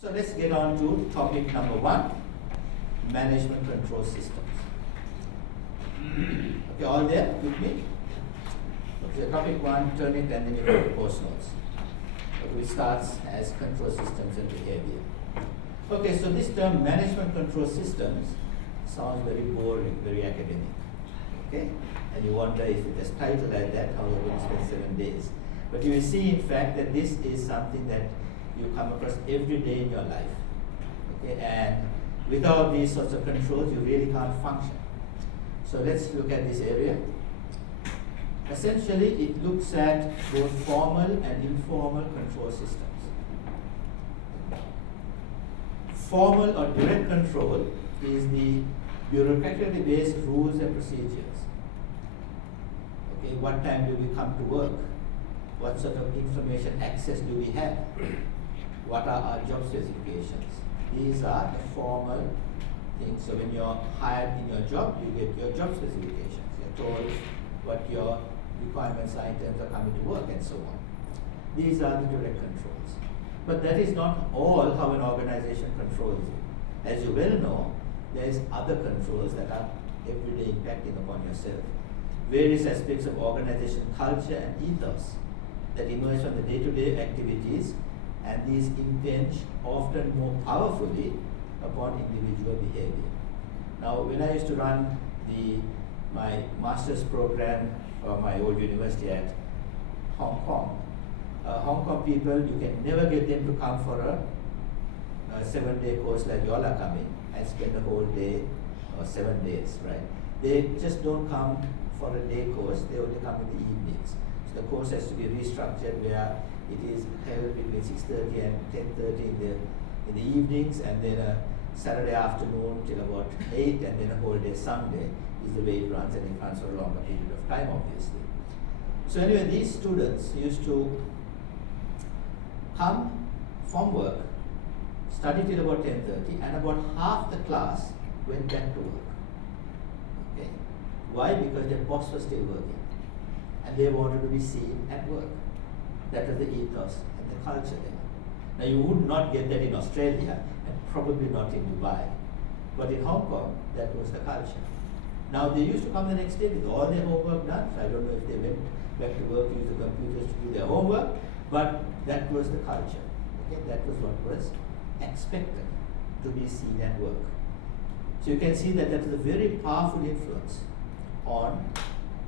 So let's get on to topic number 1, management control systems. Okay, all there with me? Okay, topic 1, turn it and then you go to post notes. Okay, which starts as control systems and behavior. Okay, so this term management control systems sounds very boring, very academic. Okay? And you wonder if it is titled like that, how you're going to spend 7 days. But you will see in fact that this is something that you come across every day in your life. Okay? And without these sorts of controls, you really can't function. So let's look at this area. Essentially, it looks at both formal and informal control systems. Formal or direct control is the bureaucratically based rules and procedures. Okay, what time do we come to work? What sort of information access do we have? What are our job specifications? These are the formal things. So when you're hired in your job, you get your job specifications. You're told what your requirements are in terms of coming to work and so on. These are the direct controls. But that is not all how an organization controls you. As you well know, there is other controls that are everyday impacting upon yourself. Various aspects of organization culture and ethos that emerge from the day-to-day activities, and these impinge often more powerfully upon individual behavior. Now, when I used to run my master's program for my old university at Hong Kong, Hong Kong people, you can never get them to come for a 7-day course like you all are coming and spend a whole day or 7 days, right? They just don't come for a day course, they only come in the evenings. So the course has to be restructured where it is held between 6:30 and 10:30 in the evenings, and then a Saturday afternoon till about 8, and then a whole day Sunday is the way it runs, and it runs for a longer period of time, obviously. So anyway, these students used to come from work, study till about 10:30, and about half the class went back to work. Okay? Why? Because their boss was still working, and they wanted to be seen at work. That was the ethos and the culture there. Now you would not get that in Australia, and probably not in Dubai, but in Hong Kong, that was the culture. Now they used to come the next day with all their homework done. So I don't know if they went back to work, use the computers to do their homework, but that was the culture. Okay? That was what was expected to be seen at work. So you can see that that was a very powerful influence on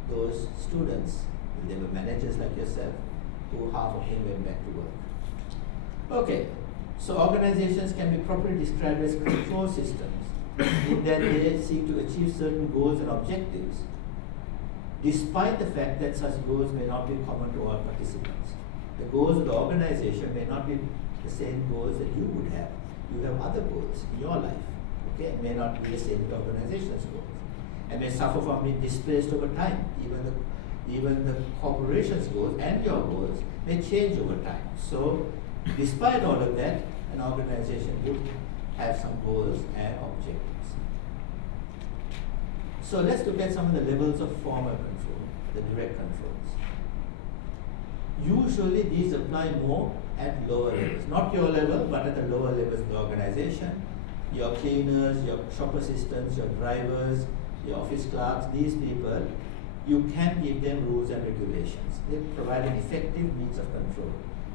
those students. They were managers like yourself, who half of them went back to work. Okay, so organizations can be properly described as control systems in that they seek to achieve certain goals and objectives, despite the fact that such goals may not be common to all participants. The goals of the organization may not be the same goals that you would have. You have other goals in your life, okay? It may not be the same with the organization's goals, and may suffer from being displaced over time. Even the corporation's goals and your goals may change over time. So, despite all of that, an organization would have some goals and objectives. So let's look at some of the levels of formal control, the direct controls. Usually these apply more at lower levels, not your level, but at the lower levels of the organization. Your cleaners, your shop assistants, your drivers, your office clerks, these people, you can give them rules and regulations. They provide an effective means of control.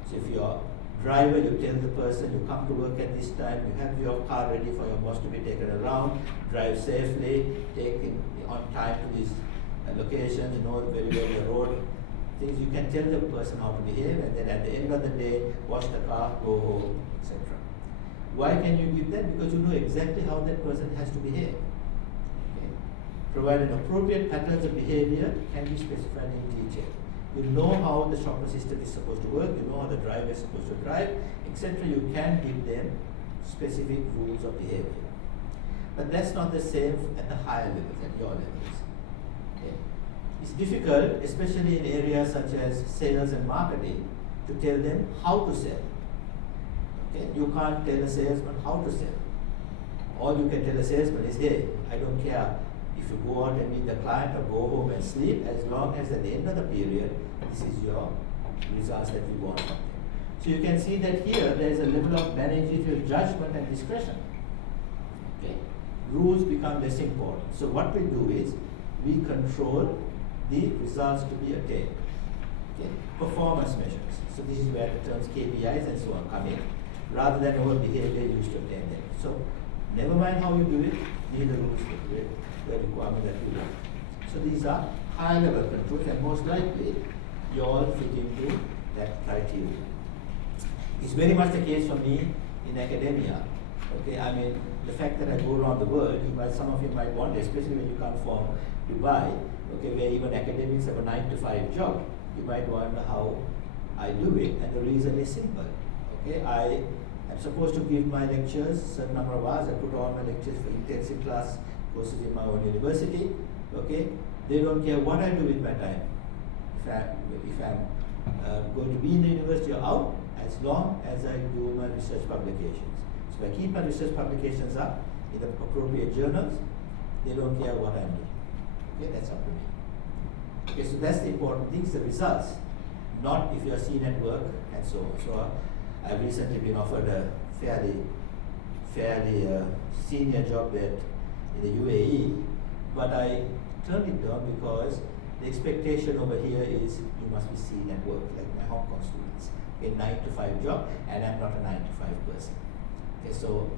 So if you're driver, you tell the person you come to work at this time, you have your car ready for your boss to be taken around, drive safely, take it on time to these locations, know very well the road things. You can tell the person how to behave, and then at the end of the day, wash the car, go home, etc. Why can you give that? Because you know exactly how that person has to behave. Okay? Provided appropriate patterns of behavior can be specified in detail. You know how the shop assistant is supposed to work, you know how the driver is supposed to drive, etc. You can give them specific rules of behavior. But that's not the same at the higher levels, at your levels. Okay? It's difficult, especially in areas such as sales and marketing, to tell them how to sell. Okay? You can't tell a salesman how to sell. All you can tell a salesman is, hey, I don't care if you go out and meet the client or go home and sleep, as long as at the end of the period, this is your results that we want from them. So you can see that here there is a level of managerial judgment and discretion. Okay? Rules become less important. So what we do is we control the results to be attained. Okay? Performance measures. So this is where the terms KPIs and so on come in, rather than our behavior used to attain them. So never mind how you do it, these are the rules the requirement that you want. So these are high level controls, and most likely you all fit into that criteria. It's very much the case for me in academia. Okay, I mean, the fact that I go around the world, some of you might wonder, especially when you come from Dubai, okay, where even academics have a 9-to-5 job, you might wonder how I do it, and the reason is simple. Okay, I am supposed to give my lectures a certain number of hours. I put all my lectures for intensive class courses in my own university. Okay, they don't care what I do with my time. If I'm going to be in the university or out, as long as I do my research publications. So if I keep my research publications up in the appropriate journals, they don't care what I'm doing. Okay, that's up to me. Okay, so that's the important thing, the results, not if you're seen at work and so on. So I've recently been offered a fairly senior job in the UAE, but I turned it down because the expectation over here is you must be seen at work, like my Hong Kong students. A 9-to-5 job, and I'm not a 9-to-5 person. Okay, so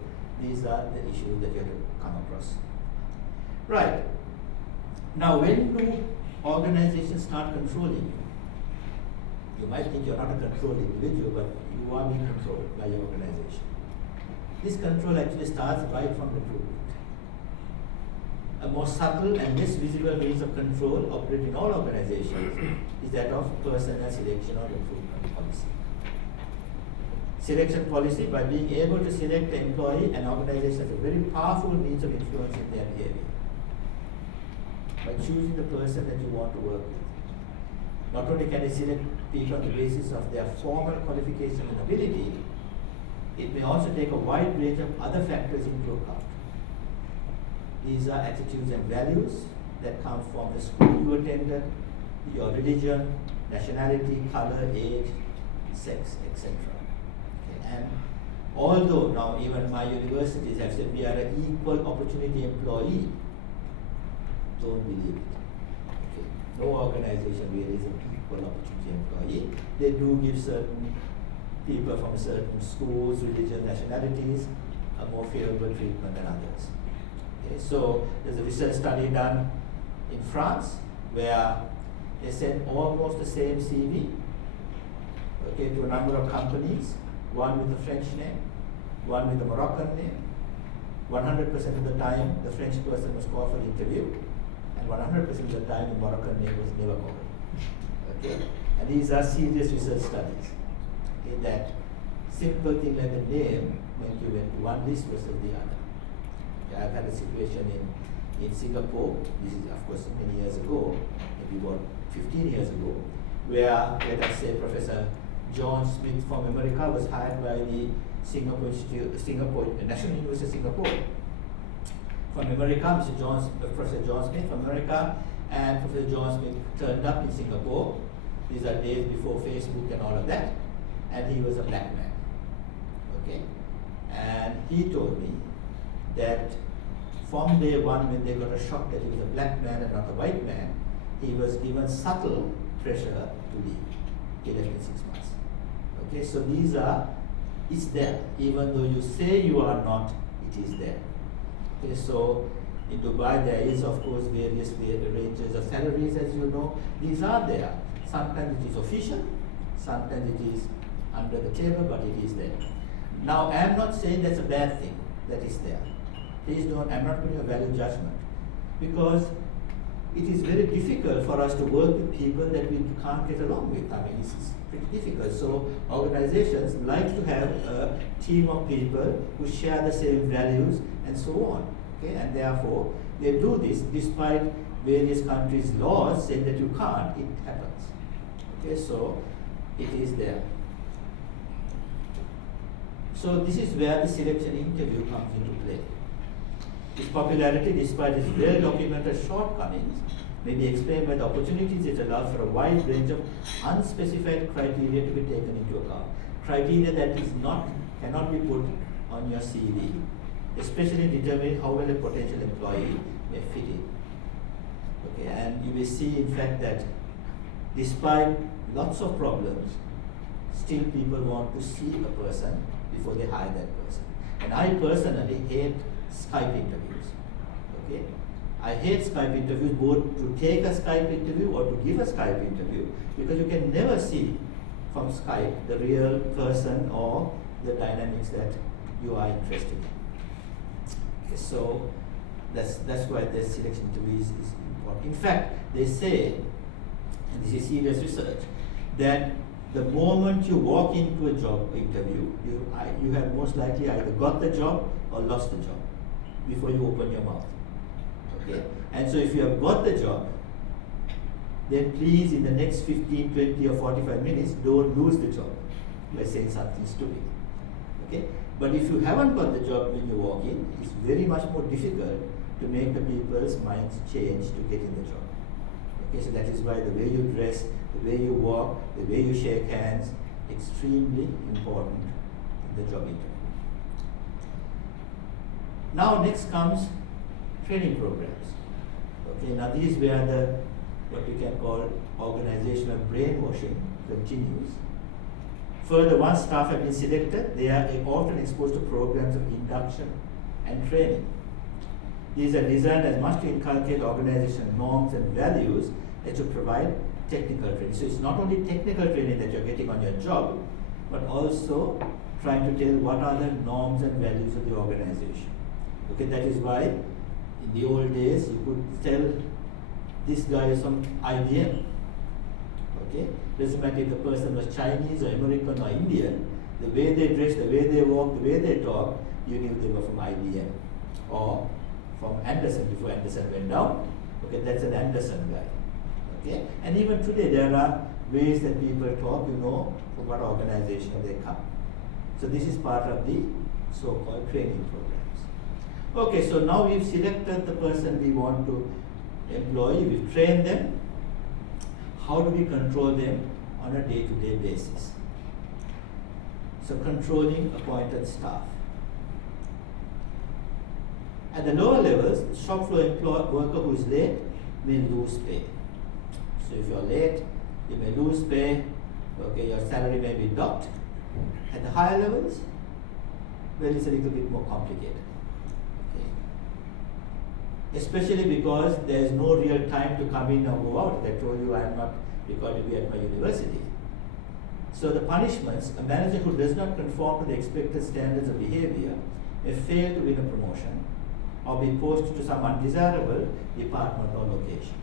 these are the issues that you have to come across. Right. Now, when do organizations start controlling you? You might think you're not a controlled individual, but you are being controlled by your organization. This control actually starts right from recruitment. A more subtle and less visible means of control operating in all organizations is that of personnel selection or recruitment policy. Selection policy, by being able to select an employee, an organization has a very powerful means of influencing their behavior. By choosing the person that you want to work with. Not only can you select people on the basis of their formal qualification and ability, it may also take a wide range of other factors into account. These are attitudes and values that come from the school you attended, your religion, nationality, color, age, sex, etc. Okay. And although now even my universities have said we are an equal opportunity employee, don't believe it. Okay. No organization really is an equal opportunity employee. They do give certain people from certain schools, religions, nationalities a more favorable treatment than others. Okay. So there's a research study done in France where they sent almost the same CV, okay, to a number of companies, one with a French name, one with a Moroccan name. 100% of the time the French person was called for the interview, and 100% of the time the Moroccan name was never called. Okay? And these are serious research studies. Okay, that simple thing like the name meant you went to one list versus the other. Okay, I've had a situation in Singapore, this is of course many years ago, maybe about 15 years ago, where, let us say, Professor John Smith from America was hired by the Singapore National University of Singapore. From America, Professor John Smith from America, and Professor John Smith turned up in Singapore. These are days before Facebook and all of that, and he was a black man. Okay, and he told me that from day one, when they got a shock that he was a black man and not a white man, he was given subtle pressure to leave. He left in 6 months. Okay, so these are, it's there. Even though you say you are not, it is there. Okay, so in Dubai there is of course various ranges of salaries, as you know. These are there. Sometimes it is official, sometimes it is under the table, but it is there. Now I am not saying that's a bad thing that is there. Please don't, I'm not doing a value judgment, because it is very difficult for us to work with people that we can't get along with. I mean, it's pretty difficult. So organizations like to have a team of people who share the same values and so on. Okay, and therefore they do this despite various countries' laws saying that you can't. It happens. Okay, so it is there. So this is where the selection interview comes into play. Its popularity, despite its well-documented shortcomings, may be explained by the opportunities it allows for a wide range of unspecified criteria to be taken into account. Criteria that cannot be put on your CV, especially determining how well a potential employee may fit in. Okay, and you will see in fact that despite lots of problems, still people want to see a person before they hire that person. And I personally hate Skype interviews. Okay? I hate Skype interviews, both to take a Skype interview or to give a Skype interview, because you can never see from Skype the real person or the dynamics that you are interested in. Okay, so that's why the selection interview is important. In fact, they say, and this is serious research, that the moment you walk into a job interview, you have most likely either got the job or lost the job before you open your mouth. Okay? And so if you have got the job, then please in the next 15, 20 or 45 minutes, don't lose the job by saying something stupid. Okay? But if you haven't got the job when you walk in, it's very much more difficult to make the people's minds change to get in the job. Okay, so that is why the way you dress, the way you walk, the way you shake hands, extremely important in the job interview. Now next comes training programs. Okay, now this is where the what we can call organizational brainwashing continues. Further, once staff have been selected, they are often exposed to programs of induction and training. These are designed as much to inculcate organizational norms and values as to provide technical training. So it's not only technical training that you're getting on your job, but also trying to tell what are the norms and values of the organization. Okay, that is why in the old days you could tell this guy is from IBM. Okay, doesn't matter if the person was Chinese or American or Indian, the way they dress, the way they walk, the way they talk, you knew they were from IBM or from Anderson before Anderson went down. Okay, that's an Anderson guy. Okay, and even today there are ways that people talk, you know, from what organization they come. So this is part of the so-called training programs. Okay, so now we've selected the person we want to employ, we've trained them. How do we control them on a day-to-day basis? So controlling appointed staff. At the lower levels, shop floor worker who is late may lose pay. So if you're late, you may lose pay. Okay, your salary may be docked. At the higher levels, well, it's a little bit more complicated. Okay. Especially because there is no real time to come in or go out. I told you I am not required to be at my university. So the punishments, a manager who does not conform to the expected standards of behavior may fail to win a promotion or be posted to some undesirable department or location.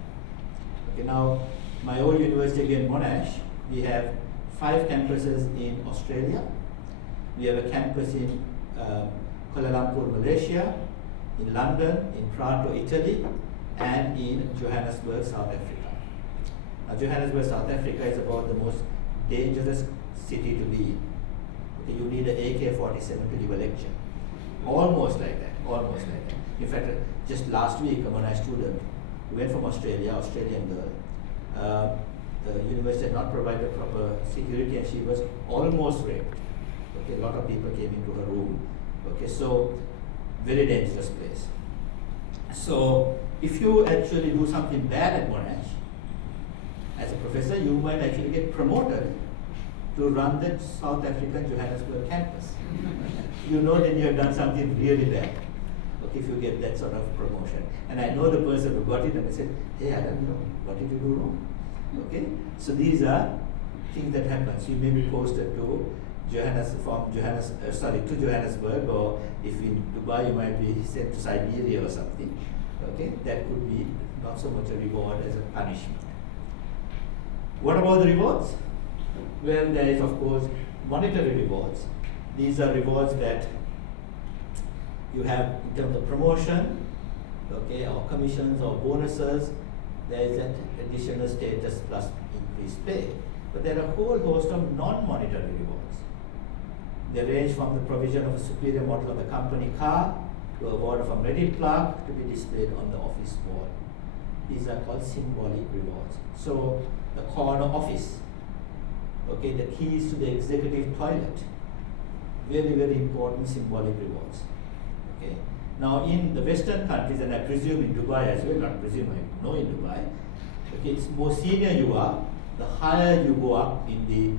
Okay, now my old university again, Monash, we have 5 campuses in Australia. We have a campus in Kuala Lumpur, Malaysia, in London, in Prato, Italy, and in Johannesburg, South Africa. Now Johannesburg, South Africa is about the most dangerous city to be in. Okay, you need an AK-47 to give a lecture. Almost like that, almost like that. In fact, just last week, a Monash student who went from Australia, Australian girl, the university had not provided proper security and she was almost raped. Okay, a lot of people came into her room. Okay, so very dangerous place. So if you actually do something bad at Monash, as a professor, you might actually get promoted to run the South African Johannesburg campus. You know that you have done something really bad. Okay, if you get that sort of promotion. And I know the person who got it and I said, hey, I don't know, what did you do wrong? Okay, so these are things that happen. So you may be posted to to Johannesburg, or if in Dubai you might be sent to Siberia or something. Okay, that could be not so much a reward as a punishment. What about the rewards? Well, there is of course monetary rewards. These are rewards that you have in terms of promotion, okay, or commissions or bonuses. There is an additional status plus increased pay. But there are a whole host of non-monetary rewards. They range from the provision of a superior model of the company car to award of a merit plaque to be displayed on the office wall. These are called symbolic rewards. So the corner office, okay, the keys to the executive toilet, very, very important symbolic rewards. Okay. Now in the Western countries, and I presume in Dubai as well, not presume, I know in Dubai, okay, it's more senior you are, the higher you go up in the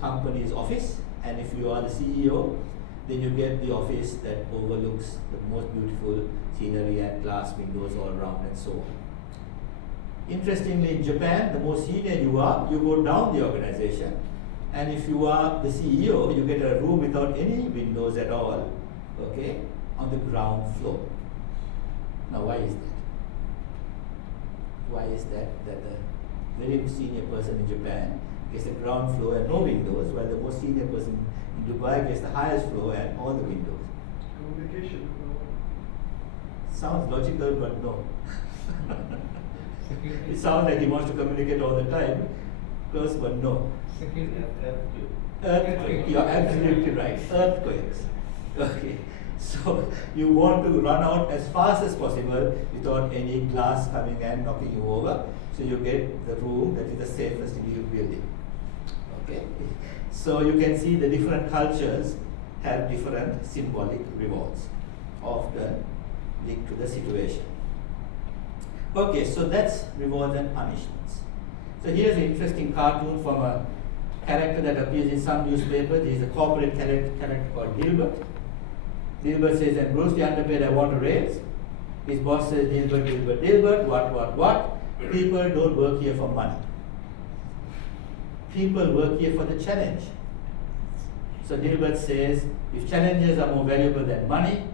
company's office, and if you are the CEO, then you get the office that overlooks the most beautiful scenery and glass windows all around and so on. Interestingly, in Japan, the more senior you are, you go down the organization, and if you are the CEO, you get a room without any windows at all, okay, on the ground floor. Now why is that? Why is that the very senior person in Japan gets the ground floor and no windows, while the most senior person in Dubai gets the highest floor and all the windows? Communication. Sounds logical, but no. It sounds like he wants to communicate all the time, close, but no. Earthquake, you're absolutely right. Earthquakes. Okay. So you want to run out as fast as possible without any glass coming and knocking you over. So you get the room that is the safest in your building. Okay. So you can see the different cultures have different symbolic rewards, often linked to the situation. Okay, so that's rewards and punishments. So here's an interesting cartoon from a character that appears in some newspapers. He's a corporate character called Dilbert. Dilbert says, "I'm grossly underpaid, I want a raise." His boss says, Dilbert, what? People don't work here for money. People work here for the challenge. So Dilbert says, if challenges are more valuable than money,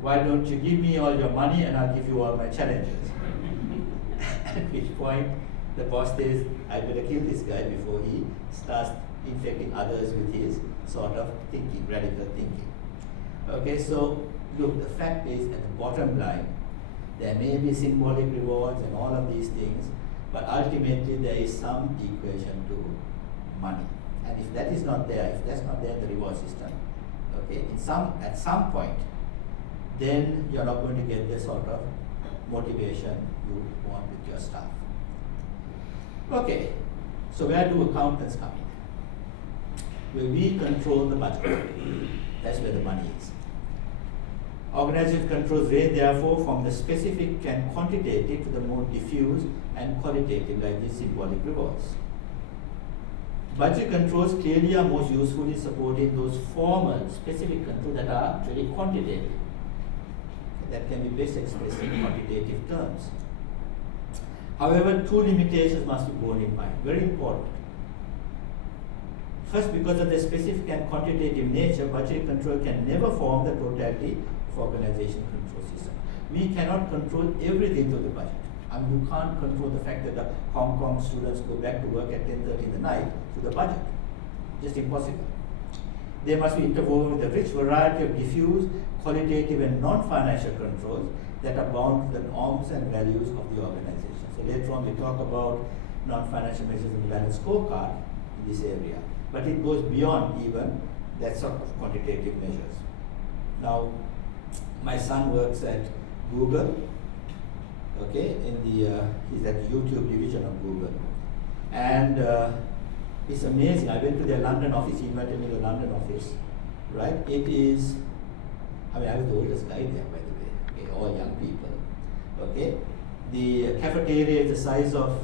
why don't you give me all your money and I'll give you all my challenges? At which point the boss says, I better kill this guy before he starts infecting others with his sort of thinking, radical thinking. Okay, so look, the fact is, at the bottom line, there may be symbolic rewards and all of these things, but ultimately there is some equation to money. And if that is not there, if that's not there in the reward system, okay, at some point, then you're not going to get the sort of motivation you want with your staff. Okay, so where do accountants come in? Well, we control the budget. That's where the money is. Organizational controls range, therefore, from the specific and quantitative to the more diffuse and qualitative, like these symbolic rewards. Budget controls clearly are most useful in supporting those formal, specific controls that are very quantitative. That can be best expressed in quantitative terms. However, two limitations must be borne in mind, very important. First, because of the specific and quantitative nature, budget control can never form the totality of organization control system. We cannot control everything through the budget. I mean, you can't control the fact that the Hong Kong students go back to work at 10:30 in the night through the budget. Just impossible. They must be interwoven with a rich variety of diffuse, qualitative and non-financial controls that are bound to the norms and values of the organization. So later on we talk about non-financial measures in the balanced scorecard in this area. But it goes beyond even that sort of quantitative measures. Now, my son works at Google, okay, he's at the YouTube division of Google. And it's amazing. I went to their London office, he invited me to the London office, right? It is, I was the oldest guy there, by the way, okay, all young people, okay? The cafeteria is the size of,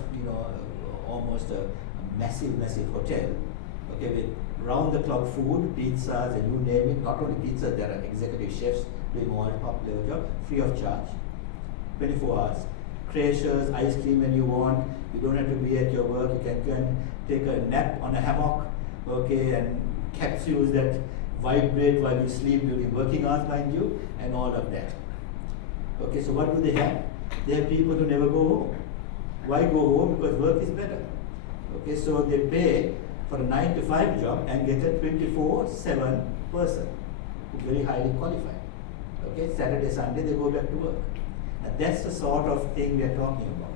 almost a massive hotel, okay, with round-the-clock food, pizzas, and you name it. Not only pizzas, there are executive chefs doing all top-level job, free of charge, 24 hours. Creches, ice cream when you want. You don't have to be at your work. You can go and take a nap on a hammock, okay, and capsules that vibrate while you sleep during working hours, mind you, and all of that. Okay, so what do they have? They have people who never go home. Why go home? Because work is better. Okay, so they pay for a 9 to 5 job and get a 24/7 person who's very highly qualified. Okay, Saturday, Sunday they go back to work. And that's the sort of thing we are talking about.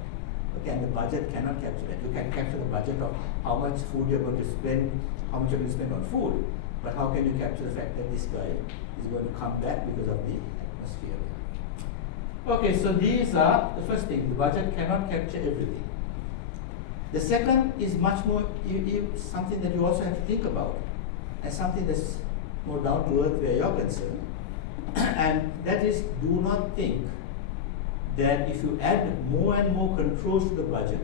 Okay, and the budget cannot capture that. You can capture the budget of how much food you're going to spend, how much you're going to spend on food, but how can you capture the fact that this guy is going to come back because of the atmosphere? Okay, so these are the first thing. The budget cannot capture everything. The second is much more something that you also have to think about, and something that's more down to earth where you're concerned. And that is, do not think that if you add more and more controls to the budget,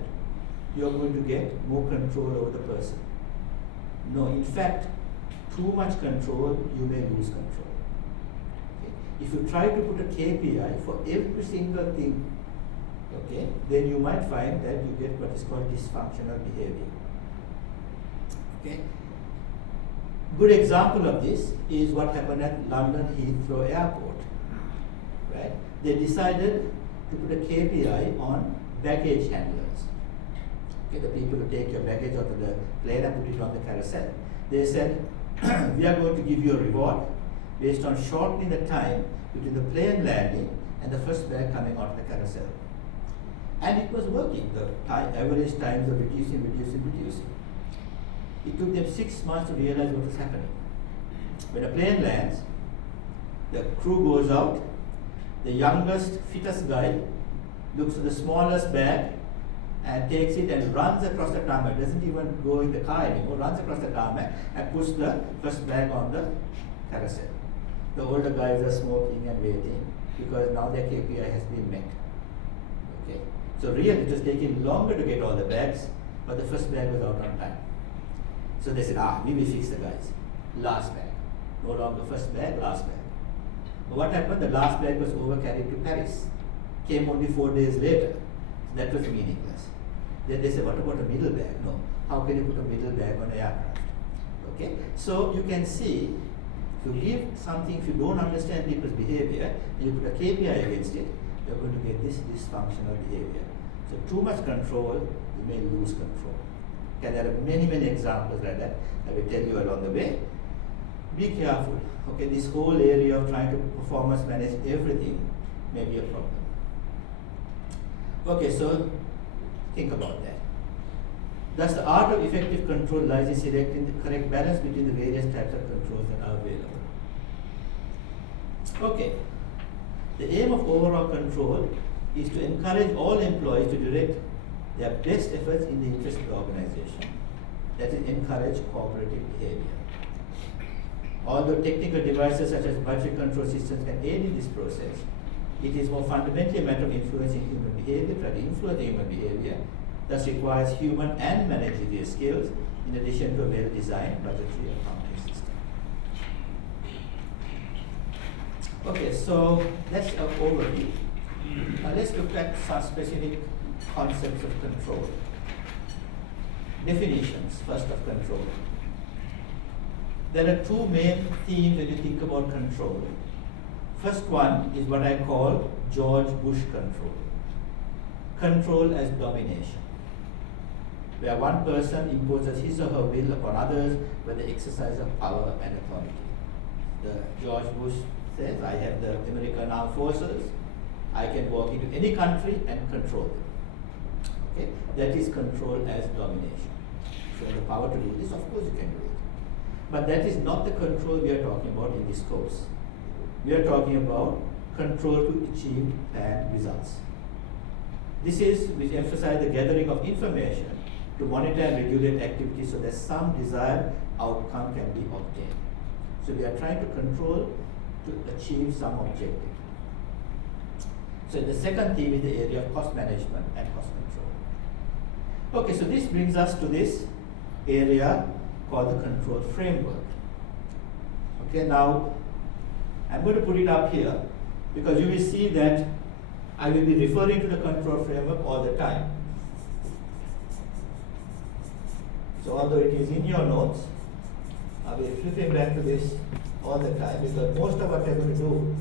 you're going to get more control over the person. No, in fact, too much control, you may lose control. Okay? If you try to put a KPI for every single thing, okay, then you might find that you get what is called dysfunctional behavior. Okay? Good example of this is what happened at London Heathrow Airport. Right? They decided to put a KPI on baggage handlers. Okay, the people who take your baggage out of the plane and put it on the carousel. They said, we are going to give you a reward based on shortening the time between the plane landing and the first bag coming out of the carousel. And it was working. The average times were reducing. It took them 6 months to realize what was happening. When a plane lands, the crew goes out, the youngest, fittest guy looks at the smallest bag and takes it and runs across the tarmac, doesn't even go in the car anymore, runs across the tarmac and puts the first bag on the carousel. The older guys are smoking and waiting because now their KPI has been met. Okay? So really it was taking longer to get all the bags, but the first bag was out on time. So they said, we will fix the guys. Last bag. No longer first bag, last bag. But what happened? The last bag was overcarried to Paris. Came only 4 days later. So that was meaningless. Then they said, what about a middle bag? No. How can you put a middle bag on an aircraft? Okay? So you can see, if you give something, if you don't understand people's behavior, and you put a KPI against it, you're going to get this dysfunctional behavior. So too much control, you may lose control. Okay, there are many, many examples like that. I will tell you along the way. Be careful. Okay, this whole area of trying to performance manage everything may be a problem. Okay, so think about that. Thus, the art of effective control lies in selecting the correct balance between the various types of controls that are available. Okay, the aim of overall control is to encourage all employees to direct their best efforts in the interest of the organization. That is, encourage cooperative behavior. Although technical devices such as budget control systems can aid in this process, it is more fundamentally a matter of influencing human behavior, trying to influence human behavior, thus requires human and managerial skills in addition to a well-designed budgetary accounting system. Okay, so that's our overview. Now let's look at some specific concepts of control. Definitions, first, of control. There are two main themes when you think about control. First one is what I call George Bush control. Control as domination, where one person imposes his or her will upon others by the exercise of power and authority. The George Bush says, I have the American Armed Forces, I can walk into any country and control them. Okay? That is control as domination. If you have the power to do this, of course you can do it. But that is not the control we are talking about in this course. We are talking about control to achieve planned results. This is which emphasizes the gathering of information to monitor and regulate activities so that some desired outcome can be obtained. So we are trying to control to achieve some objective. So the second theme is the area of cost management and cost control. Okay, so this brings us to this area called the control framework. Okay, now I'm going to put it up here because you will see that I will be referring to the control framework all the time. So although it is in your notes, I will be flipping back to this all the time because most of what I'm going to do,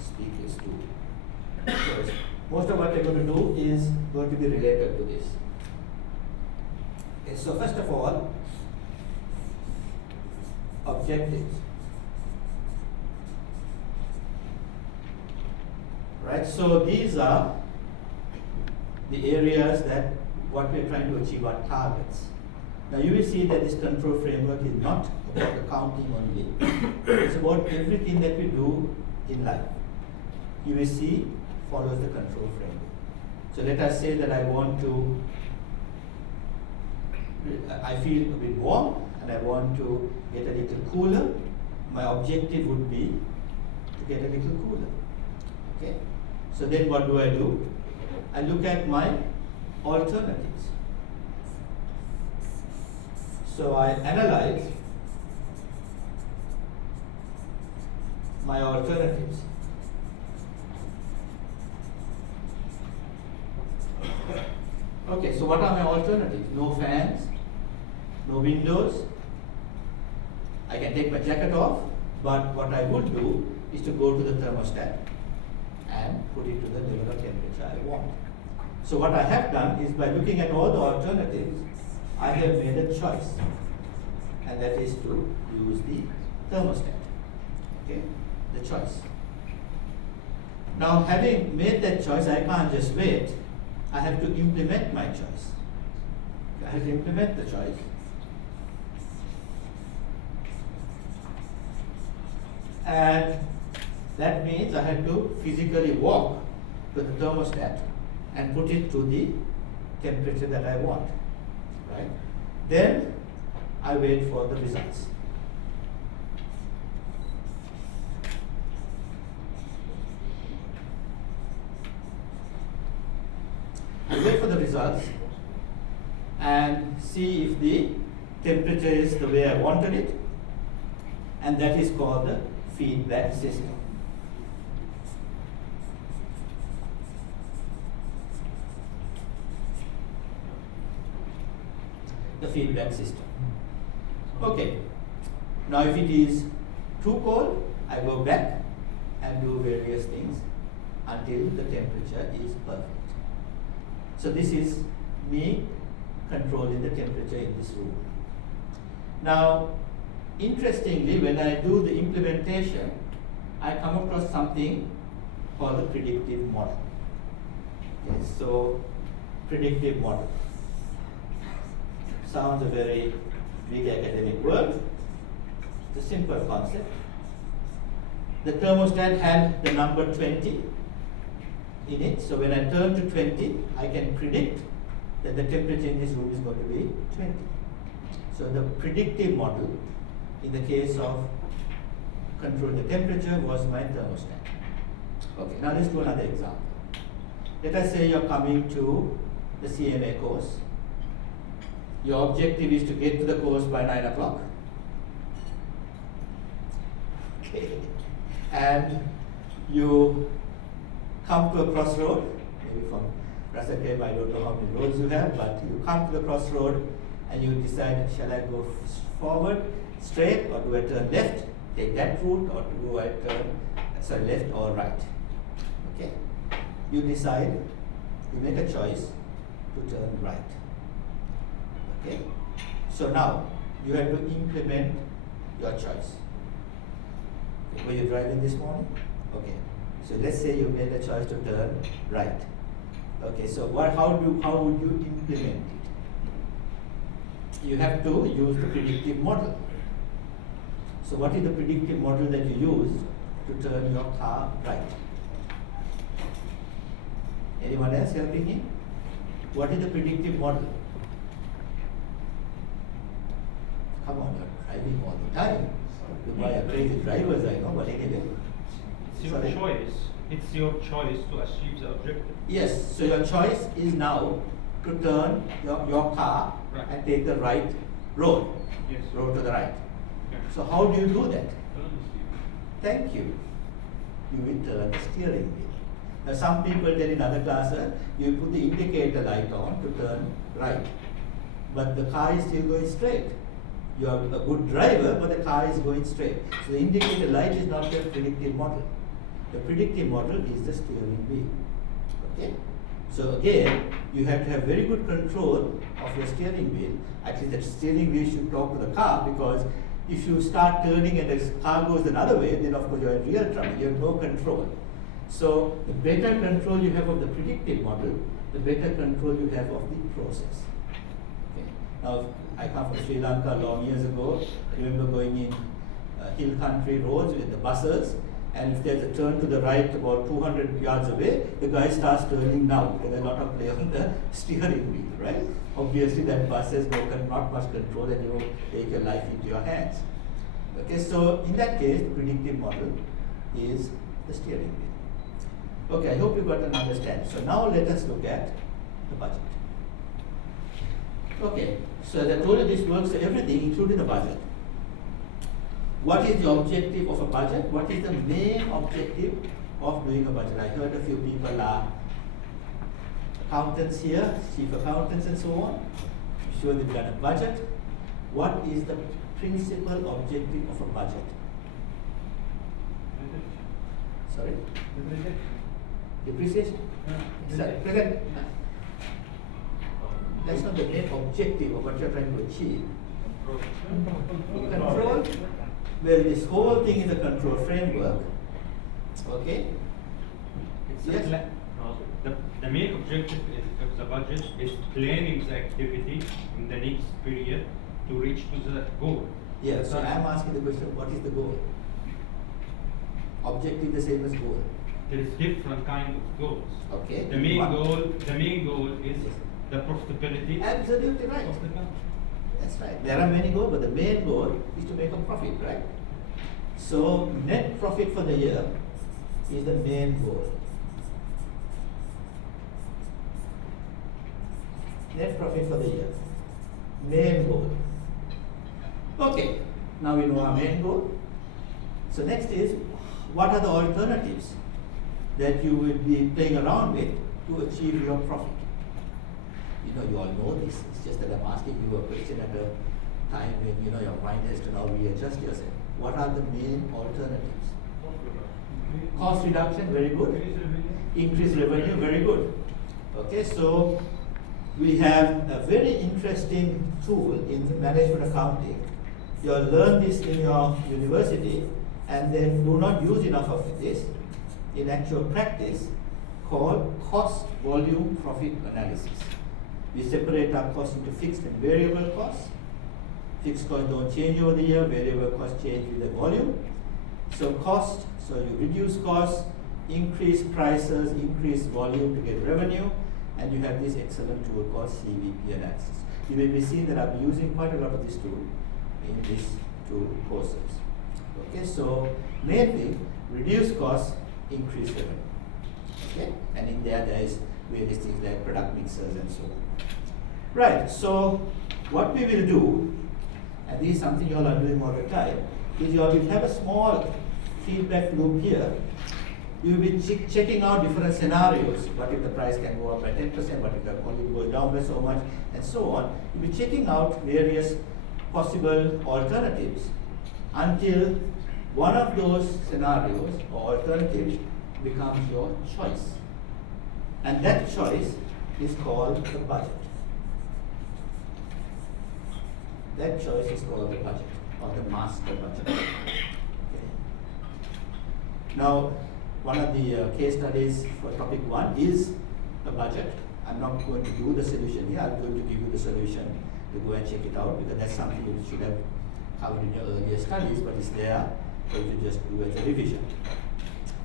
speak is too. Because most of what I'm going to do is going to be related to this. Okay, so first of all, objectives. Right, so these are the areas that what we're trying to achieve are targets. Now you will see that this control framework is not about accounting only. It's about everything that we do in life. USC follows the control framework. So let us say that I feel a bit warm and I want to get a little cooler. My objective would be to get a little cooler. Okay? So then what do? I look at my alternatives. So I analyze my alternatives. Okay, so what are my alternatives? No fans, no windows. I can take my jacket off, but what I would do is to go to the thermostat and put it to the level of temperature I want. So what I have done is, by looking at all the alternatives, I have made a choice, and that is to use the thermostat. Okay, the choice. Now, having made that choice, I can't just wait. I have to implement my choice. I have to implement the choice. And that means I have to physically walk to the thermostat and put it to the temperature that I want. Right? Then I wait for the results. I wait for the results and see if the temperature is the way I wanted it, and that is called the feedback system. The feedback system. Okay. Now if it is too cold, I go back and do various things until the temperature is perfect. So this is me controlling the temperature in this room. Now, interestingly, when I do the implementation, I come across something called the predictive model. Okay, so predictive model sounds a very big academic word. It's a simple concept. The thermostat had the number 20 in it, so when I turn to 20, I can predict that the temperature in this room is going to be 20. So the predictive model, in the case of controlling the temperature, was my thermostat. Okay, now let's do another example. Let us say you're coming to the CMA course. Your objective is to get to the course by 9 o'clock. Okay. And you come to a crossroad, maybe from Rasakeb, I don't know how many roads you have, but you come to the crossroad and you decide, shall I go forward, straight, or do I turn left, take that route, or do I turn left or right? Okay. You decide, you make a choice to turn right. Okay. So now you have to implement your choice. Okay. Were you driving this morning? Okay. So let's say you made a choice to turn right. Okay, so how would you implement it? You have to use the predictive model. So what is the predictive model that you use to turn your car right? Anyone else helping me? What is the predictive model? Come on, you're driving all the time. You buy a crazy drivers, I know, but anyway. It's your choice. It's your choice to achieve the objective. Yes, so your choice is now to turn your car right and take the right road. Yes. Road to the right. Okay. So how do you do that? Thank you. You will turn the steering wheel. Now some people tell in other classes, you put the indicator light on to turn right. But the car is still going straight. You are a good driver, but the car is going straight. So the indicator light is not the predictive model. The predictive model is the steering wheel. Okay? So again, you have to have very good control of your steering wheel. Actually, the steering wheel should talk to the car, because if you start turning and the car goes another way, then of course you're in real trouble. You have no control. So the better control you have of the predictive model, the better control you have of the process. Okay. Now, I come from Sri Lanka long years ago. I remember going in hill country roads with the buses, and if there's a turn to the right about 200 yards away, the guy starts turning now. There's a lot of play on the steering wheel, right? Obviously that bus has not much control and you take your life into your hands. Okay, so in that case, the predictive model is the steering wheel. Okay, I hope you got an understanding. So now let us look at the budget. Okay, so as I told you, this works for everything, including the budget. What is the objective of a budget? What is the main objective of doing a budget? I heard a few people are accountants here, chief accountants and so on. I'm sure they've done a budget. What is the principal objective of a budget? Sorry? Depreciation? Sorry, present. That's not the main objective of what you're trying to achieve. Control? Well, this whole thing is a control framework. Okay? Yes? The main objective of the budget is planning the activity in the next period to reach to the goal. Yeah, so I'm asking the question, what is the goal? Objective the same as goal. There is different kind of goals. Okay. The main goal is the profitability. Absolutely right. Of the company. That's right. There are many goals, but the main goal is to make a profit, right? So net profit for the year is the main goal. Net profit for the year. Main goal. Okay, now we know our main goal. So next is, what are the alternatives that you will be playing around with to achieve your profit? You know, you all know this. It's just that I'm asking you a question at a time when your mind has to now readjust yourself. What are the main alternatives? Cost reduction, very good. Increased revenue, very good. Okay, so we have a very interesting tool in management accounting. You'll learn this in your university and then do not use enough of this in actual practice, called cost volume profit analysis. We separate our costs into fixed and variable costs. Fixed costs don't change over the year, variable costs change with the volume. So cost, so you reduce costs, increase prices, increase volume to get revenue, and you have this excellent tool called CVP analysis. You may be seeing that I'm using quite a lot of this tool in these two courses. Okay, so main thing, reduce costs, increase revenue. Okay, and in there is various things like product mixers and so on. Right, so what we will do, and this is something you all are doing all the time, is you all will have a small feedback loop here. You will be checking out different scenarios. What if the price can go up by 10%, what if the volume goes down by so much, and so on. You'll be checking out various possible alternatives until one of those scenarios or alternatives becomes your choice. And that choice is called the budget. That choice is called the budget, or the master budget. Okay. Now, one of the case studies for topic 1 is the budget. I'm not going to do the solution here. I'm going to give you the solution. You go and check it out, because that's something you should have covered in your earlier studies, but it's there for you to just do as a revision.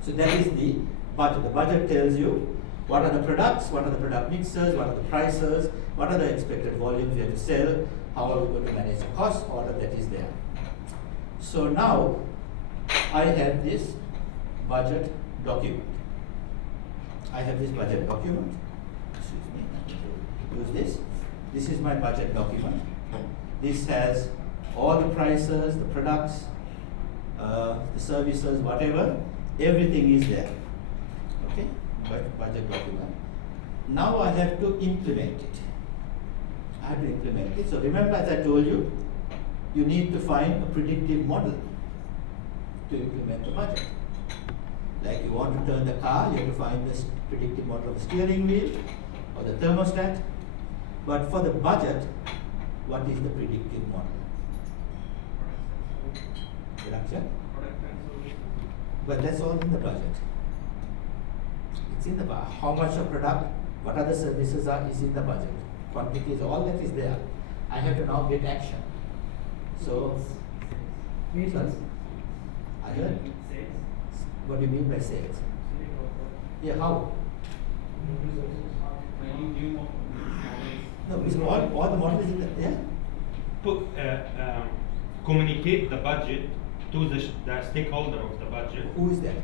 So that is the budget. The budget tells you what are the products, what are the product mixers, what are the prices, what are the expected volumes you have to sell, how are we going to manage the cost, all of that is there. So now I have this budget document. I have this budget document. Excuse me, I need to use this. This is my budget document. This has all the prices, the products, the services, whatever, everything is there. Okay, budget document. Now I have to implement it. I have to implement it. So remember, as I told you, you need to find a predictive model to implement the budget. Like you want to turn the car, you have to find this predictive model of the steering wheel or the thermostat. But for the budget, what is the predictive model? Production? But that's all in the budget. It's in the budget. How much of product, what other services are, is in the budget. Quantities, all that is there. I have to now get action. So, sorry? I heard? What do you mean by sales? Yeah, how? No, because all the models in the, yeah? Communicate the budget to the stakeholder of the budget. Who is that?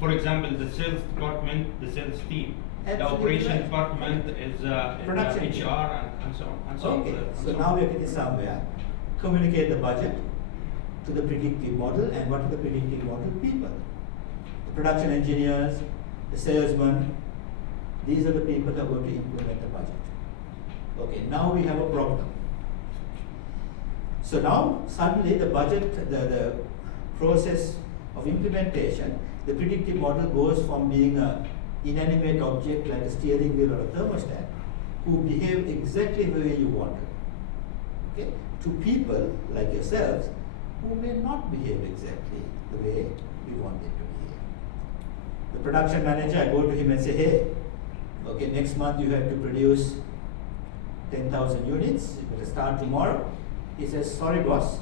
For example, the sales department, the sales team. The Absolutely operation right. department is Production team. HR and so on. And so Okay, on. so now we are getting somewhere. Communicate the budget to the predictive model, and what are the predictive model people? The production engineers, the salesmen, these are the people that are going to implement the budget. Okay, now we have a problem. So now suddenly the budget, the process of implementation, the predictive model goes from being an inanimate object like a steering wheel or a thermostat, who behave exactly the way you want it, okay, to people like yourselves who may not behave exactly the way we want them to behave. The production manager, I go to him and say, hey, okay, next month you have to produce 10,000 units, you better start tomorrow. He says, sorry boss,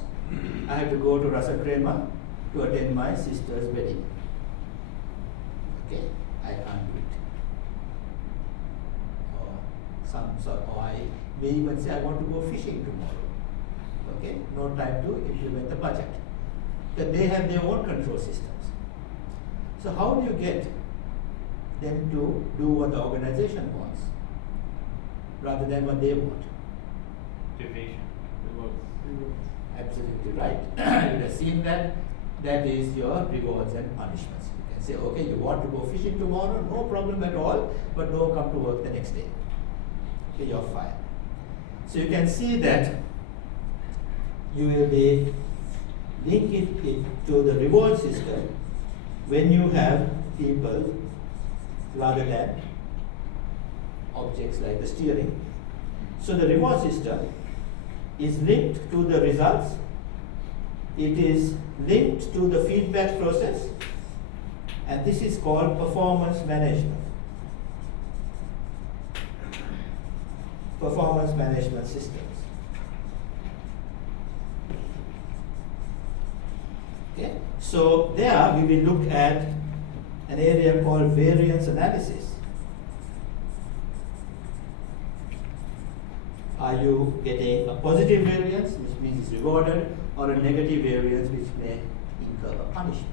I have to go to Rasa Krema to attend my sister's wedding. Okay, I can't do it. Or I may even say I want to go fishing tomorrow. Okay, no time to implement the budget. But they have their own control systems. So how do you get them to do what the organization wants rather than what they want? Deviation. Absolutely right. You have seen that. That is your rewards and punishments. You can say, okay, you want to go fishing tomorrow, no problem at all, but don't come to work the next day. Okay, you're fired. So you can see that you will be linking it to the reward system when you have people rather than objects like the steering. So the reward system is linked to the results, it is linked to the feedback process, and this is called performance management. Performance management systems. Okay? So there we will look at an area called variance analysis. Are you getting a positive variance, which means it's rewarded, or a negative variance, which may incur a punishment?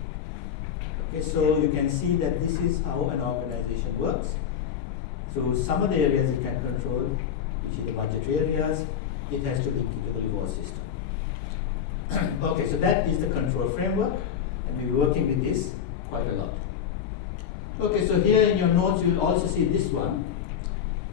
Okay, so you can see that this is how an organization works. So some of the areas it can control, which is the budgetary areas, it has to link it to the reward system. Okay, so that is the control framework, and we're working with this quite a lot. Okay, so here in your notes you will also see this one,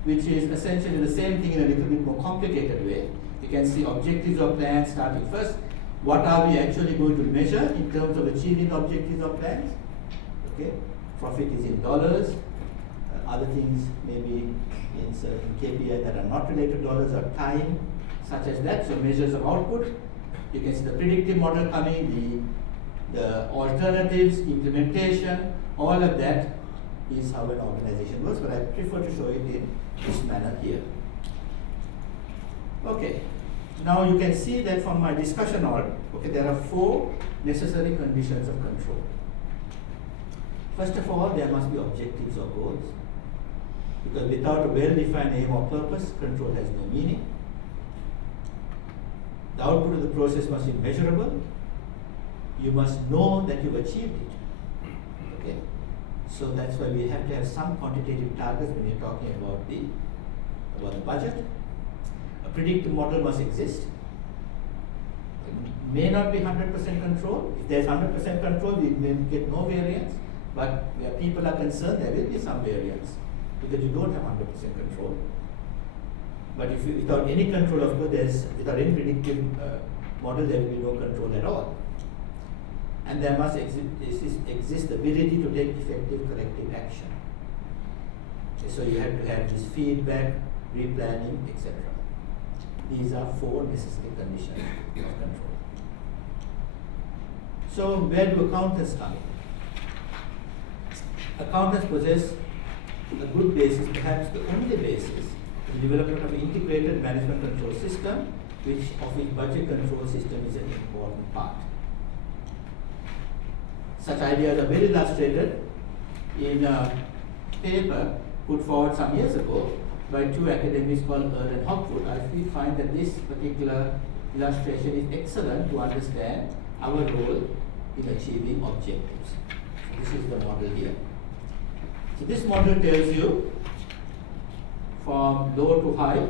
which is essentially the same thing in a little bit more complicated way. You can see objectives or plans starting first. What are we actually going to measure in terms of achieving objectives or plans? Okay, profit is in dollars. Other things maybe in certain KPI that are not related to dollars or time, such as that. So measures of output. You can see the predictive model coming, the alternatives, implementation, all of that is how an organization works, but I prefer to show it in this manner here. Okay, now you can see that from my discussion okay, there are 4 necessary conditions of control. First of all, there must be objectives or goals, because without a well-defined aim or purpose, control has no meaning. The output of the process must be measurable. You must know that you've achieved it. Okay? So that's why we have to have some quantitative targets when you're talking about the budget. A predictive model must exist. It may not be 100% control. If there's 100% control, we may get no variance. But where people are concerned, there will be some variance because you don't have 100% control. But if you, without any control, of course, without any predictive model, there will be no control at all. And there must exist ability to take effective corrective action. Okay, so you have to have this feedback, replanning, etc. These are 4 necessary conditions of control. So where do accountants come in? Accountants possess a good basis, perhaps the only basis, the development of an integrated management control system, of which budget control system is an important part. Such ideas are well illustrated in a paper put forward some years ago by two academics called Earl and Hopwood. I find that this particular illustration is excellent to understand our role in achieving objectives. So this is the model here. So this model tells you from low to high,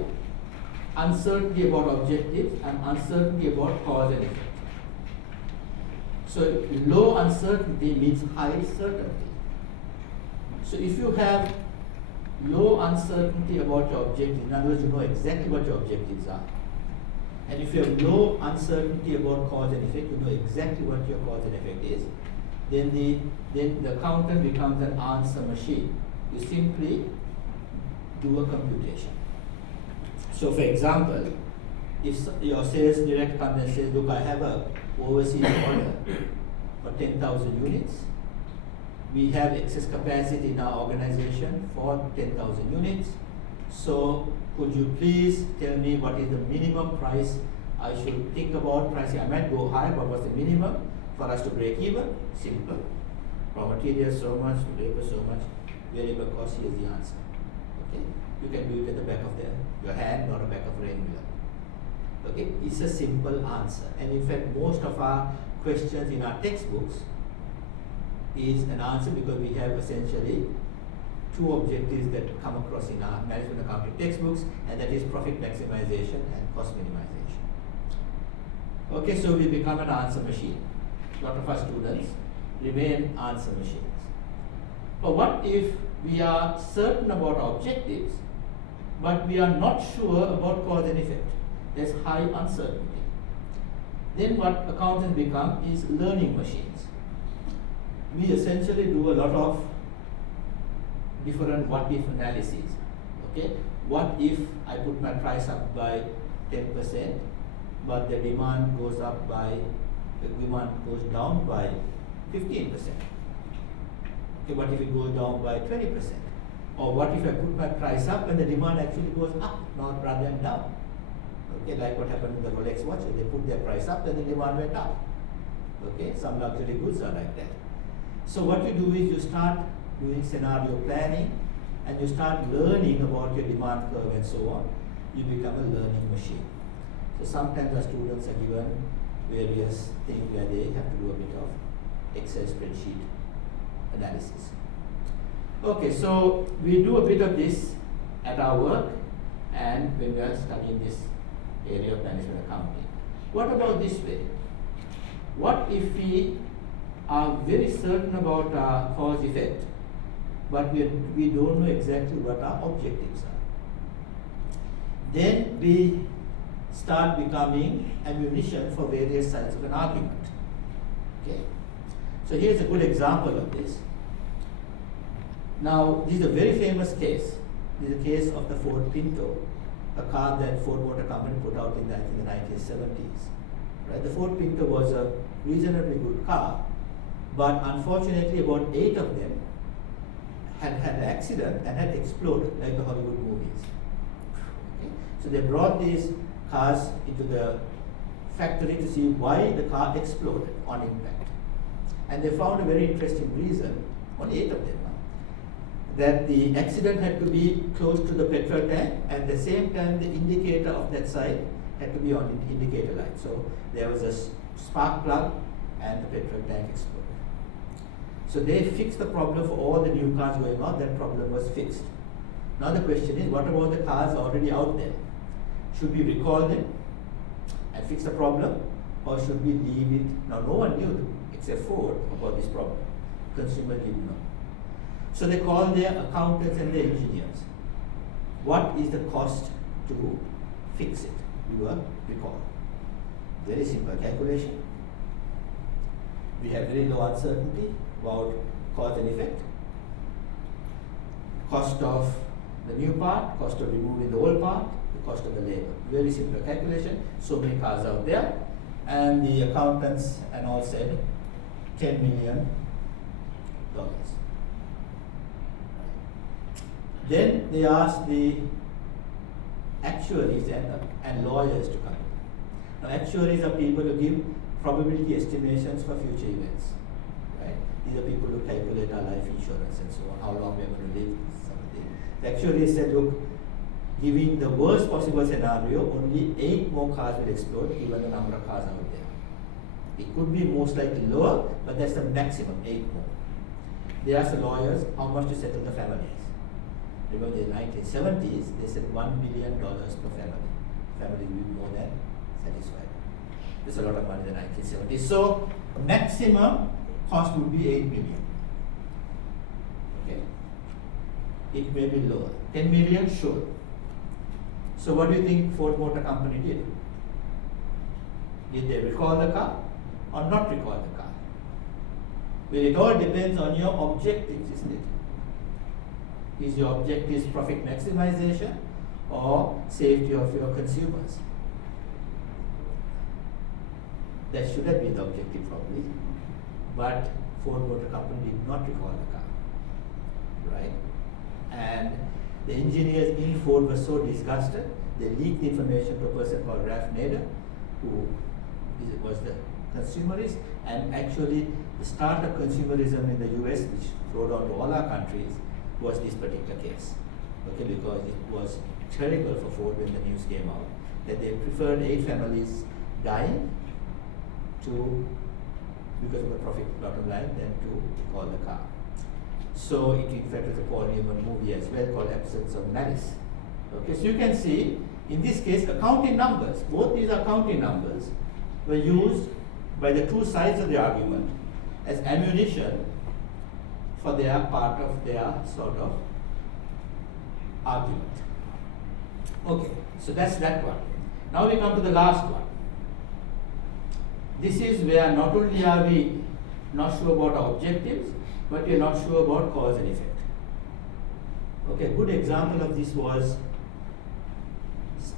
uncertainty about objectives and uncertainty about cause and effect. So low uncertainty means high certainty. So if you have low uncertainty about your objectives, in other words, you know exactly what your objectives are. And if you have low uncertainty about cause and effect, you know exactly what your cause and effect is, then the accountant becomes an answer machine. You simply do a computation. So for example, if your sales director comes and says, look, I have a overseas order for 10,000 units. We have excess capacity in our organization for 10,000 units. So could you please tell me what is the minimum price I should think about pricing? I might go high, but what's the minimum for us to break even? Simple. Raw materials so much, labor so much, variable cost, here's the answer. Okay? You can do it at the back of your hand or the back of a rainbow. Okay? It's a simple answer. And in fact, most of our questions in our textbooks is an answer because we have essentially two objectives that come across in our management accounting textbooks, and that is profit maximization and cost minimization. Okay, so we become an answer machine. A lot of our students remain answer machines. But what if we are certain about our objectives, but we are not sure about cause and effect? There's high uncertainty. Then what accountants become is learning machines. We essentially do a lot of different what if analyses. Okay, what if I put my price up by 10%, but the demand goes down by 15%? Okay, what if it goes down by 20%? Or what if I put my price up and the demand actually goes up, not rather than down? Okay, like what happened with the Rolex watches, they put their price up and the demand went up. Okay, some luxury goods are like that. So what you do is you start doing scenario planning and you start learning about your demand curve and so on. You become a learning machine. So sometimes our students are given various things where they have to do a bit of Excel spreadsheet analysis. Okay, so we do a bit of this at our work and when we are studying this area of management accounting. What about this way? What if we are very certain about our cause effect, but we don't know exactly what our objectives are? Then we start becoming ammunition for various sides of an argument. Okay. So here's a good example of this. Now, this is a very famous case. This is a case of the Ford Pinto, a car that Ford Motor Company put out in the 1970s. Right? The Ford Pinto was a reasonably good car, but unfortunately about 8 of them had an accident and had exploded, like the Hollywood movies. Okay? So they brought these cars into the factory to see why the car exploded on impact. And they found a very interesting reason, on 8 of them, that the accident had to be close to the petrol tank, and at the same time the indicator of that side had to be on the indicator light. So there was a spark plug and the petrol tank exploded. So they fixed the problem for all the new cars going out. That problem was fixed. Now the question is, what about the cars already out there? Should we recall them and fix the problem, or should we leave it? Now no one knew except Ford about this problem. Consumers didn't know. So they called their accountants and their engineers. What is the cost to fix it? Do a recall. Very simple calculation. We have very low uncertainty about cause and effect. Cost of the new part, cost of removing the old part, the cost of the labor. Very simple calculation. So many cars out there. And the accountants and all said $10 million. Then they asked the actuaries and lawyers to come in. Now actuaries are people who give probability estimations for future events. Right? right? These are people who calculate our life insurance and so on, how long we are going to live, something. They actually said, look, giving the worst possible scenario, only 8 more cars will explode given the number of cars out there. It could be most likely lower, but that's the maximum, 8 more. They asked the lawyers how much to settle the families. Remember in the 1970s, they said $1 billion per family. Family will be more than satisfied. There's a lot of money in the 1970s. So maximum cost would be 8 million. Okay. It may be lower. 10 million, sure. So what do you think Ford Motor Company did? Did they recall the car or not recall the car? Well, it all depends on your objectives, isn't it? Is your objective profit maximization or safety of your consumers? That shouldn't be the objective probably. But Ford Motor Company did not recall the car, right? And the engineers in Ford were so disgusted, they leaked the information to a person called Ralph Nader, who was the consumerist, and actually the start of consumerism in the US, which flowed on to all our countries, was this particular case. Okay, because it was terrible for Ford when the news came out that they preferred 8 families dying because of the profit bottom line than to recall the car. So it in fact was a Paul Newman movie as well called Absence of Malice. Okay, so you can see in this case accounting numbers, both these accounting numbers were used by the two sides of the argument as ammunition for their part of their sort of argument. Okay, so that's that one. Now we come to the last one. This is where not only are we not sure about our objectives, but we are not sure about cause and effect. Okay, a good example of this was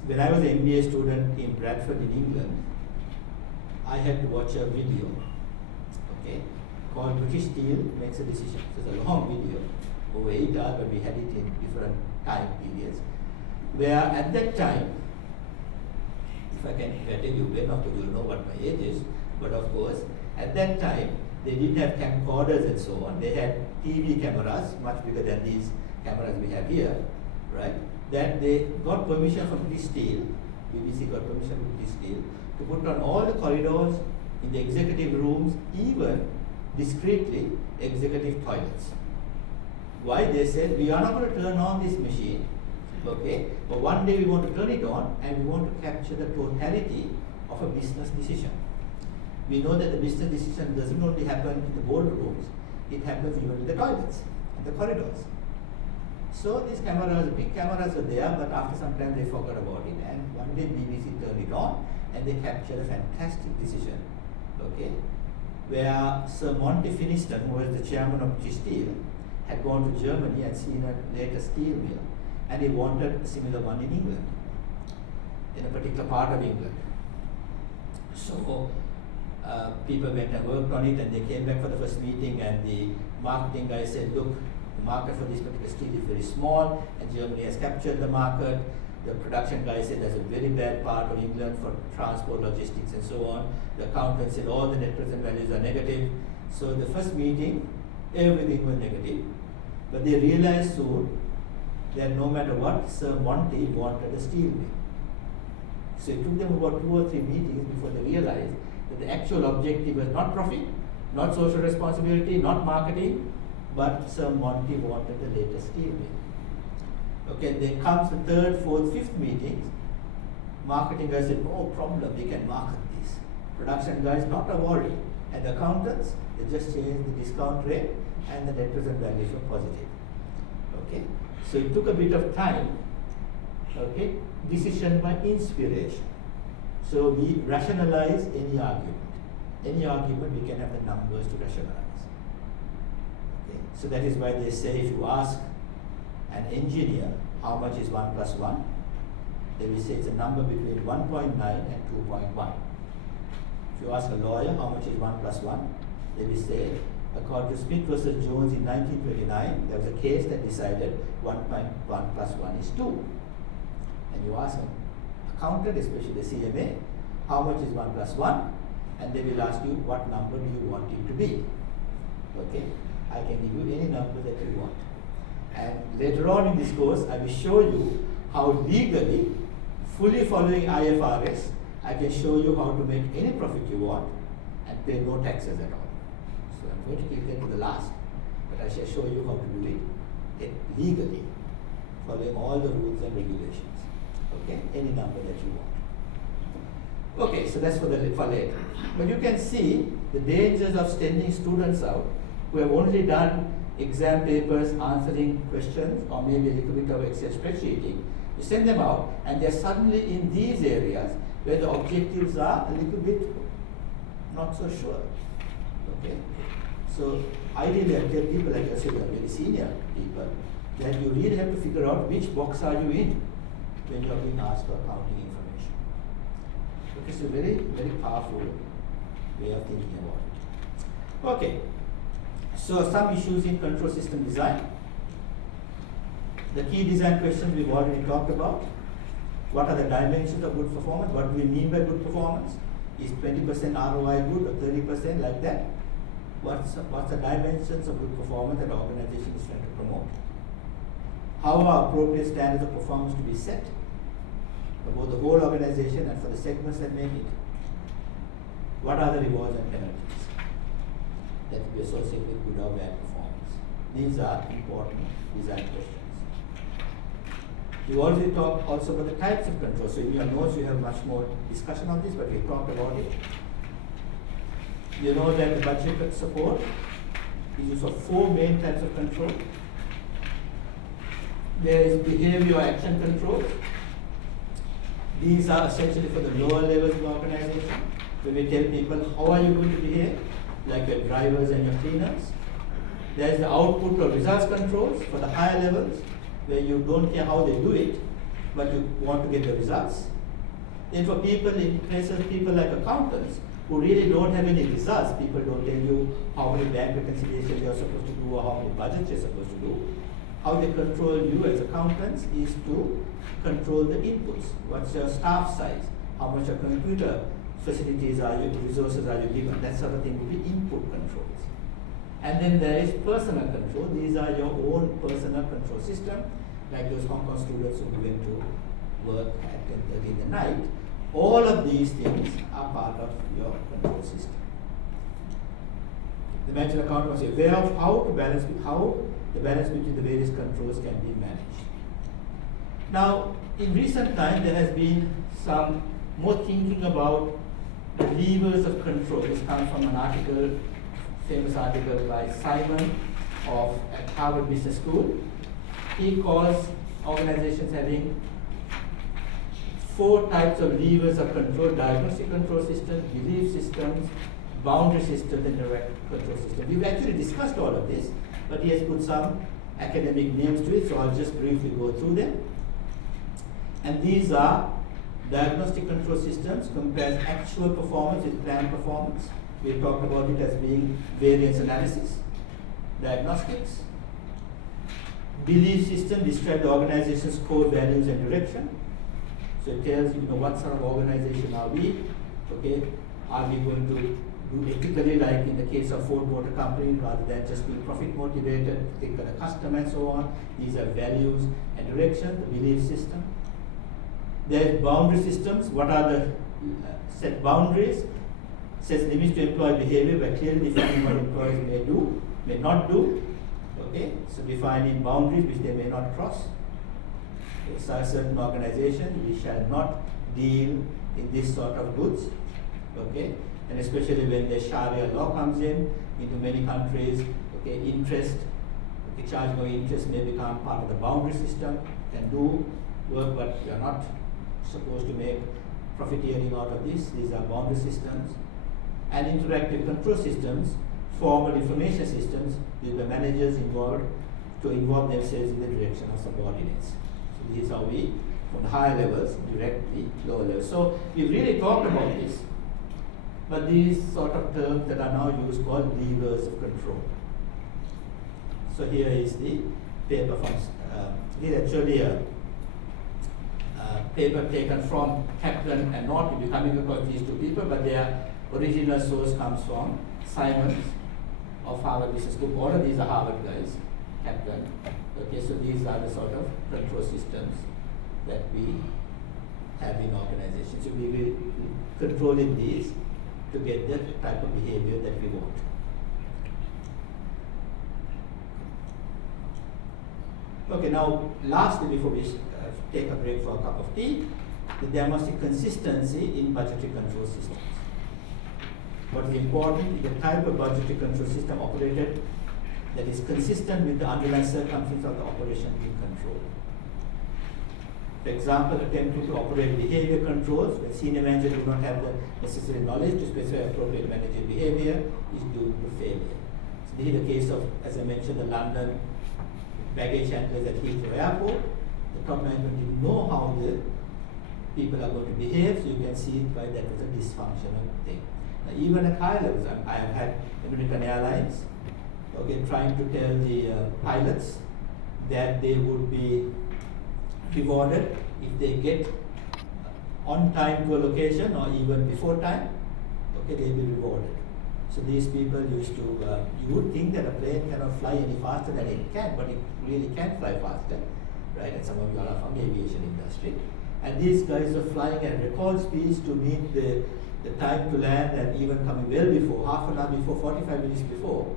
when I was an MBA student in Bradford in England, I had to watch a video, okay, called British Steel Makes a Decision. So it's a long video, over 8 hours, but we had it in different time periods, where at that time, if I tell you when, of course you'll know what my age is, but of course, at that time, they didn't have camcorders and so on. They had TV cameras, much bigger than these cameras we have here, right? That they got permission from British Steel, BBC got permission from British Steel, to put on all the corridors, in the executive rooms, even discreetly executive toilets. Why? They said, we are not going to turn on this machine, okay, but one day we want to turn it on and we want to capture the totality of a business decision. We know that the business decision doesn't only happen in the boardrooms, it happens even in the toilets, in the corridors. So these cameras, big cameras are there, but after some time they forgot about it, and one day BBC turned it on and they captured a fantastic decision, okay, where Sir Monty Finiston, who was the chairman of British Steel, had gone to Germany and seen a later steel mill, and he wanted a similar one in England, in a particular part of England. So people went and worked on it, and they came back for the first meeting, and the marketing guy said, look, the market for this particular steel is very small, and Germany has captured the market. The production guy said that's a very bad part of England for transport, logistics, and so on. The accountant said all the net present values are negative. So the first meeting, everything was negative. But they realized soon that no matter what, Sir Monty wanted a steel mill. So it took them about 2 or 3 meetings before they realized that the actual objective was not profit, not social responsibility, not marketing, but Sir Monty wanted the latest steel mill. Okay, then comes the 3rd, 4th, 5th meetings. Marketing guys said, no problem, we can market this. Production guys, not a worry. And the accountants, they just changed the discount rate and the net present values were positive. Okay, so it took a bit of time. Okay, decision by inspiration. So we rationalize any argument. Any argument, we can have the numbers to rationalize. Okay, so that is why they say if you ask an engineer how much is 1 plus 1, they will say it's a number between 1.9 and 2.1. If you ask a lawyer how much is 1 plus 1, they will say, according to Smith versus Jones in 1929, there was a case that decided 1.1 plus 1 is 2. And you ask an accountant, especially the CMA, how much is 1 plus 1? And they will ask you, what number do you want it to be? Okay, I can give you any number that you want. And later on in this course, I will show you how legally, fully following IFRS, I can show you how to make any profit you want and pay no taxes at all. So I'm going to keep that to the last, but I shall show you how to do it legally, following all the rules and regulations. Okay, any number that you want. Okay, so that's for later. But you can see the dangers of sending students out who have only done exam papers, answering questions, or maybe a little bit of Excel spreadsheeting. You send them out, and they're suddenly in these areas where the objectives are a little bit not so sure. Okay, so ideally, I tell people like yourself, very senior people, that you really have to figure out which box are you in when you are being asked for accounting information. Okay, it's a very, very powerful way of thinking about it. Okay, so some issues in control system design. The key design questions we've already talked about. What are the dimensions of good performance? What do we mean by good performance? Is 20% ROI good or 30% like that? What's the dimensions of good performance that the organization is trying to promote? How are appropriate standards of performance to be set for both the whole organization and for the segments that make it? What are the rewards and penalties that will be associated with good or bad performance? These are important design questions. We already talked also about the types of control. So in your notes you have much more discussion on this, but we talked about it. You know that the budget support is used for 4 main types of control. There is behavior action control. These are essentially for the lower levels of the organization, where we tell people how are you going to behave, like your drivers and your cleaners. There is the output or results controls for the higher levels, where you don't care how they do it, but you want to get the results. Then for people in places, people like accountants, who really don't have any results, people don't tell you how many bank reconciliations you're supposed to do or how many budgets you're supposed to do. How they control you as accountants is to control the inputs. What's your staff size? How much your computer facilities are you, resources are you given? That sort of thing would be input controls. And then there is personal control. These are your own personal control system, like those Hong Kong students who went to work at 10:30 in the night. All of these things are part of your control system. The management accountant must be aware of how the balance between the various controls can be managed. Now, in recent time, there has been some more thinking about the levers of control. This comes from an article, famous article by Simon at Harvard Business School. He calls organizations having 4 types of levers of control: diagnostic control systems, belief systems, boundary systems, and direct control systems. We've actually discussed all of this, but he has put some academic names to it, so I'll just briefly go through them. And these are: diagnostic control systems compares actual performance with planned performance. We talked about it as being variance analysis. Diagnostics. Belief system describes the organization's core values and direction. So it tells you what sort of organization are we. Okay, are we going to do ethically, like in the case of Ford Motor Company, rather than just being profit motivated, think of the customer and so on. These are values and direction, the belief system. There is boundary systems. What are the set boundaries? Sets limits to employee behavior by clearly defining what employees may do, may not do. Okay, so defining boundaries which they may not cross. Okay, so a certain organization, we shall not deal in this sort of goods. Okay, and especially when the Sharia law comes into many countries. Okay, interest, okay, charging of interest may become part of the boundary system. Can do work, but you are not supposed to make profiteering out of this. These are boundary systems. And interactive control systems, formal information systems with the managers involved to involve themselves in the direction of subordinates. So this is how we, from the higher levels, direct the lower levels. So we've really talked about this, but these sort of terms that are now used called levers of control. So here is the paper from, this is actually a paper taken from Kaplan and North. We'll be coming across these 2 people, but their original source comes from Simon's of Harvard Business School. All of these are Harvard guys, Kaplan. Okay, so these are the sort of control systems that we have in organizations. So we will control in these to get the type of behavior that we want. Okay, now lastly, before we take a break for a cup of tea, there must be consistency in budgetary control systems. What is important is the type of budgetary control system operated that is consistent with the underlying circumstances of the operation being controlled. For example, attempting to operate behavior controls when senior managers do not have the necessary knowledge to specify appropriate managerial behavior is due to failure. So this is the case of, as I mentioned, the London baggage handlers at Heathrow Airport. The top management didn't know how the people are going to behave, so you can see it by that was a dysfunctional thing. Now, even at high levels, I have had American Airlines, okay, trying to tell the pilots that they would be rewarded if they get on time to a location or even before time, okay, they'll be rewarded. So these people used to, you would think that a plane cannot fly any faster than it can, but it really can fly faster, right? And some of you are from the aviation industry. And these guys are flying at record speeds to meet the time to land and even coming well before, half an hour before, 45 minutes before.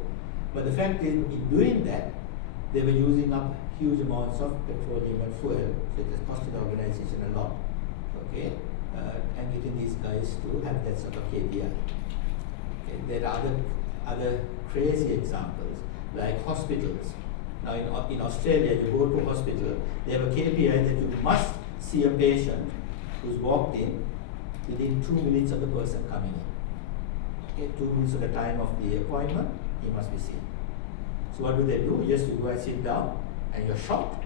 But the fact is, in doing that, they were using up huge amounts of petroleum and fuel, so it has costed the organization a lot, okay, and getting these guys to have that sort of KPI. Okay, there are other crazy examples, like hospitals. Now in Australia, you go to a hospital, they have a KPI that you must see a patient who's walked in within 2 minutes of the person coming in. Okay, 2 minutes of the time of the appointment, he must be seen. So what do? Yes, you go and sit down and you're shocked.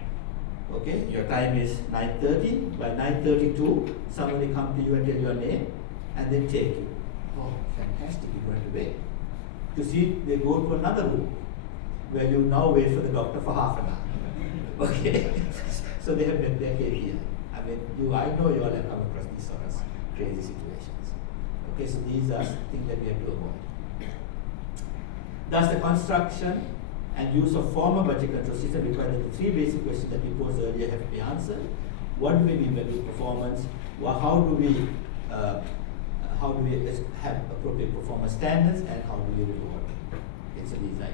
Okay, your time is 9:30. By 9:32, somebody come to you and tell your name and then take you. Oh, fantastic, you're going to wait. To see, they go to another room where you now wait for the doctor for half an hour. Okay, so they have met their KPI. I mean, I know you all have come across these sort of crazy situations. Okay, so these are things that we have to avoid. Thus, the construction and use of formal budget control system require that the three basic questions that we posed earlier have to be answered. What do we mean by good performance? How do we have appropriate performance standards, and how do we reward? Okay, so these are